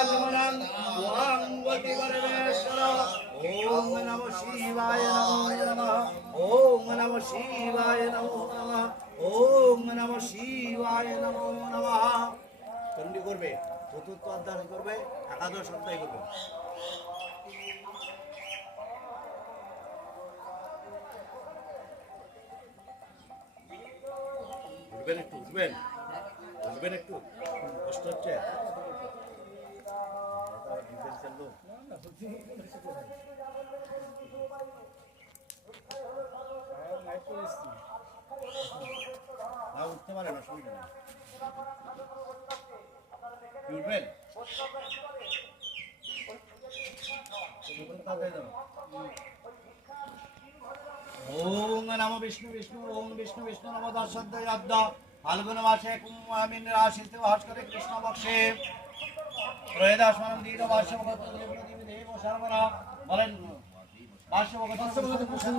আগমনং ওং গতি পরমেশ্বর ওম নমঃ শিবায় নমো নমঃ ওম নমঃ শিবায় নমো নমঃ ওম নমঃ শিবায় নমো নমঃ। চণ্ডী করবে, চতুর্থ অধ্যায় করবে, একাদশ অধ্যায় করবে। উঠবেন একটু, উঠবেন উঠবেন একটু, কষ্ট হচ্ছে। না উঠতে পারেন, অসুবিধা নেই। উঠবেন ওম নমো বিষ্ণু বিষ্ণু ওম বিষ্ণু বিষ্ণু নমো দশাধ্যায়াদ্য ফাল্গুন মাসে কুম্ভমিন রাশিতে বাস করে কৃষ্ণ পক্ষে ত্রয়োদশ মানব দীর্ঘ বার্ষবগত দেব সর্বরা বলেন বার্ষবগত